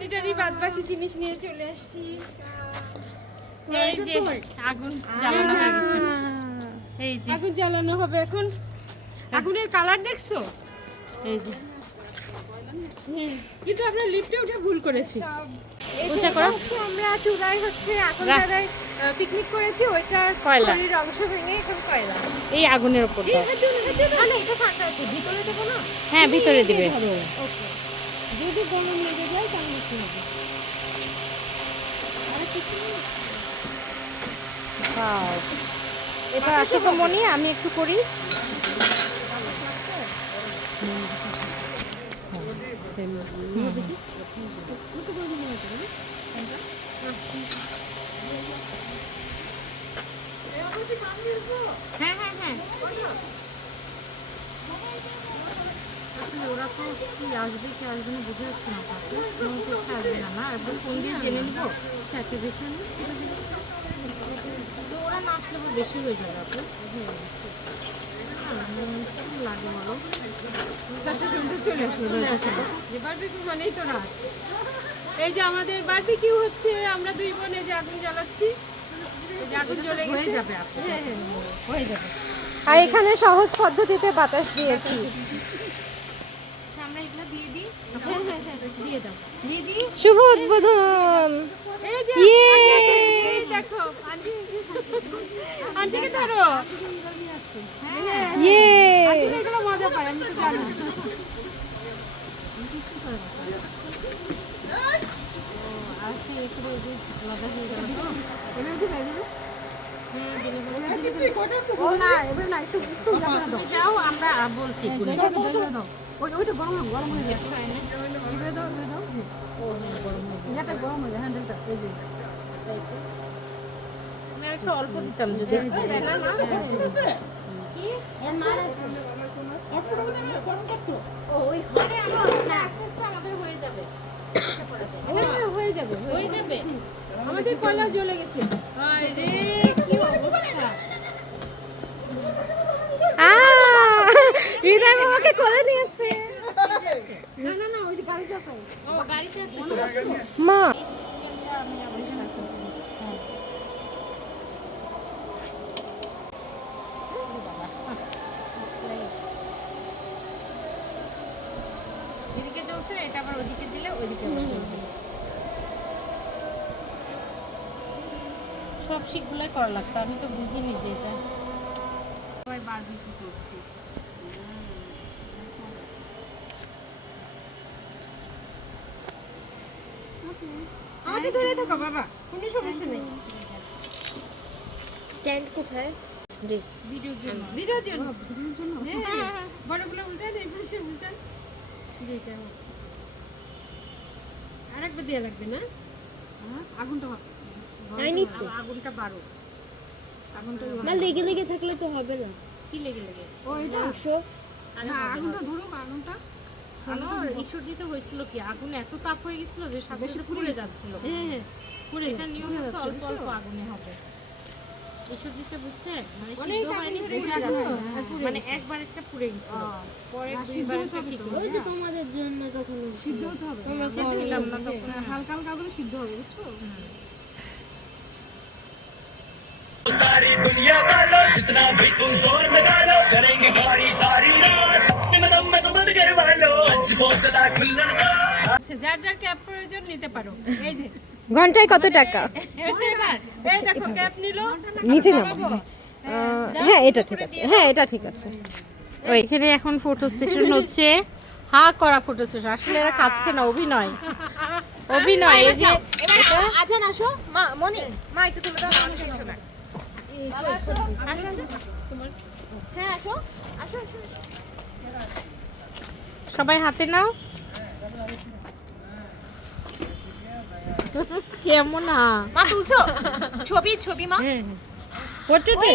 টানি বাদ বাকি জিনিস নিয়ে চলে আসছি। এই যে আগুন জ্বালানো হয়ে গেছে। এই যে আগুন জ্বালানো হবে এখন। আগুনের কালার দেখছো? এই যে কিন্তু আমরা লিফটে উঠে ভুল করেছি। উঁচা করো। আমরা চুলায় হচ্ছে আগুন রাখ। জ্বালায় পিকনিক করেছি, ওইটার কয়লা। খড়ির অংশ ভেঙে এখন কয়লা। এই আগুনের উপর দাও। না না, এটা ফাঁকা আছে, ভিতরে দেবো না। হ্যাঁ ভিতরে দিবে। ওকে, যদি গরম লেগে যায় তাহলে কি হবে? আর কিছু নেই? Wow. এবার আসো তো মনি, আমি একটু করি। হ্যাঁ হ্যাঁ হ্যাঁ, আসলে ওরা তো কি আসবে কি আসবে না বুঝে যাচ্ছে না, আসবে না না, একবার ফোন দিয়ে জেনে নিবো চারটে দেখে নিই। তো ওরা না আসলে আবার বেশি হয়ে যাবে আপু। কেমন লাগে বলো? চলে আসলো যে বারবিকিউ মানেই তো রাত। এই যে আমাদের বারবিকিউ হচ্ছে, আমরা দুই বোন এই যে আগুন জ্বালাচ্ছি। এই যে আগুন জ্বলে হয়ে গেছে। যাবে আপু, হ্যাঁ হ্যাঁ হয়ে যাবে। আর এখানে সহজ পদ্ধতিতে বাতাস দিয়েছি। আমরা এগুলো দিয়ে দিই। হ্যাঁ হ্যাঁ হ্যাঁ, দিয়ে দাও। দিয়ে দিই। শুভ উদ্বোধন। এই যে আন্টি আসছে, এই দেখো আন্টি, আন্টিকে ধরো। হ্যাঁ ইয়ে আন্টি এগুলো মজা পায়, আমি তো জানি। ও না, এবার না, একটু তুমি যাও, আমরা বলছি এক্ষুনি। ওইটা গরম গরম হয়ে যায়। আমি একটু অল্প দিতাম যদি। হয়ে যাবে, হয়ে যাবে। আমাদের কয়লা জ্বলে গেছে। আরে কি অবস্থা! হৃদয় বাবাকে কোলে নিয়েছে। না না না, ওই যে গাড়িতে আছে। ও গাড়িতে আছে। মা এই সিস্টেমটা আমি আবিষ্কার করছি। হ্যাঁ। এদিকে চলছে, এটা আবার ওদিকে দিলে ওইদিকে আবার চলবে। সব শিখগুলাই করা লাগতো, আমি তো বুঝিনি যে এটা সবাই বারবিকিউ করছি। আমাকে ধরে থাকো বাবা, কোনো সমস্যা নেই। স্ট্যান্ড কোথায়? জি ভিডিওর জন্য, ভিডিওর জন্য, হ্যাঁ, বড়গুলো উল্টান, এই পাশে উল্টান। আরেকবার দেওয়া লাগবে না? আগুনটা আগুনটা বাড়ো। না লেগে লেগে থাকলে তো হবে না। কি লেগে লেগে? মাংস আগুনটা ধরুক, আগুনটা। শোনো, ঈশ্বর দিতে হয়েছিল কি, আগুন এত তাপ হয়ে গেছিল যে সাথে সাথে পুড়ে যাচ্ছিল। হ্যাঁ, পুড়ে এটা নিয়ম হচ্ছে অল্প অল্প আগুনে হবে। ঈশ্বর দিতে বুঝছে, মানে অনেক সিদ্ধ হয়নি, আগুন পুড়ে পুড়ে যাচ্ছিল। গেছে। মানে একবার একটা পুড়ে গেছিল, পরে দুইবার একটা ঠিক ওই হয়েছে। যে তোমাদের জন্য তখন সিদ্ধ হতে হবে। খেয়েছিলাম না তখন। হালকা হালকা করে সিদ্ধ হবে, বুঝছো? सारी दुनिया वालों जितना भी तुम जोर लगा लो करेंगे गाड़ी सारी रात में तुम कर वालो आज बोतला खुल्लन का আচ্ছা, যার যার ক্যাপ প্রয়োজন নিতে পারো। এই যে ঘন্টায় কত টাকা? এই দেখো ক্যাপ নিলো, নিচে নামো। হ্যাঁ এটা ঠিক আছে, হ্যাঁ এটা ঠিক আছে। ওই এখানে এখন ফটো সেশন হচ্ছে, হা করা ফটো সেশন। আসলে এরা খাচ্ছে না, অভিনয় অভিনয়। এই যে আজান আসো, মা মনি, মা একটু তুলে দাও, আমি কিছু না। আসো আসো, তোমার, হ্যাঁ আসো আসো আসো। সবাই হাতে নাও। কেমন মা তুলছো ছবি, ছবি মা। হ্যাঁ পোর্ট্রেটে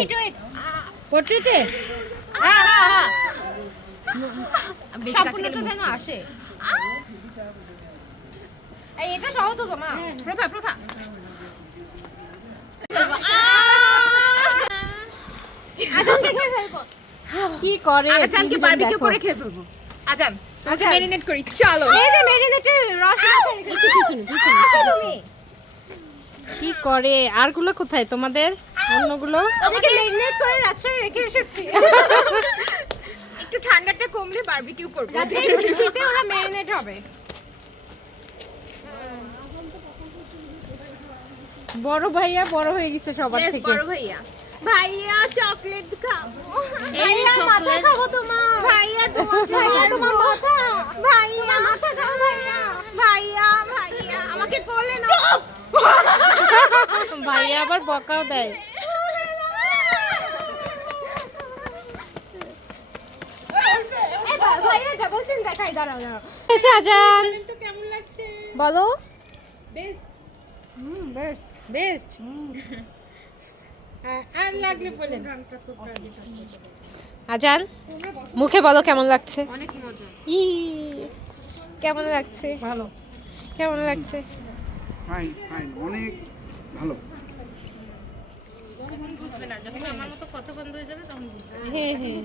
পোর্ট্রেটে সম্পূর্ণটা যেন আসে। এই এটা সহ তো মা, প্রভা প্রভা। কি করে? আজানকে বারবিকিউ করে খেয়ে ফেলবো। আজান আচ্ছা মেরিনেট করি চলো এই যে মেরিনেটের রস একটু পিছনে তুমি কি করে আরগুলো কোথায় তোমাদের অন্যগুলো? ওদেরকে মেরিনেট করে রাত্রে রেখে এসেছি একটু ঠান্ডাটা কমলে বারবিকিউ করব রাতে শীতে ওরা মেরিনেট হবে বড় ভাইয়া বড় হয়ে গেছে সবার Yes, থেকে। বড় ভাইয়া ভাইয়া চকলেট খাবো এই মাথা খাবো তোমার ভাইয়া তোমার মাথা ভাইয়া মাথা দাও ভাইয়া ভাইয়া ভাইয়া আমাকে কোলে নাও চুপ ভাইয়া আবার বকাও দেয়। ভাইয়া ডাবল চিন দেখাই দাঁড়াও দাঁড়াও আচ্ছা আজান তো কেমন লাগছে? বলো। বেস্ট বেশ বেস্ট আর লাগলে বলেন। আজান মুখে বলো কেমন লাগছে? অনেক মজা ই কেমন লাগছে? ভালো। কেমন লাগছে? ফাইন ফাইন অনেক ভালো। বুঝবে না যখন আমার মতো কথা বন্ধ হয়ে যাবে তখন বুঝবে হ্যাঁ হ্যাঁ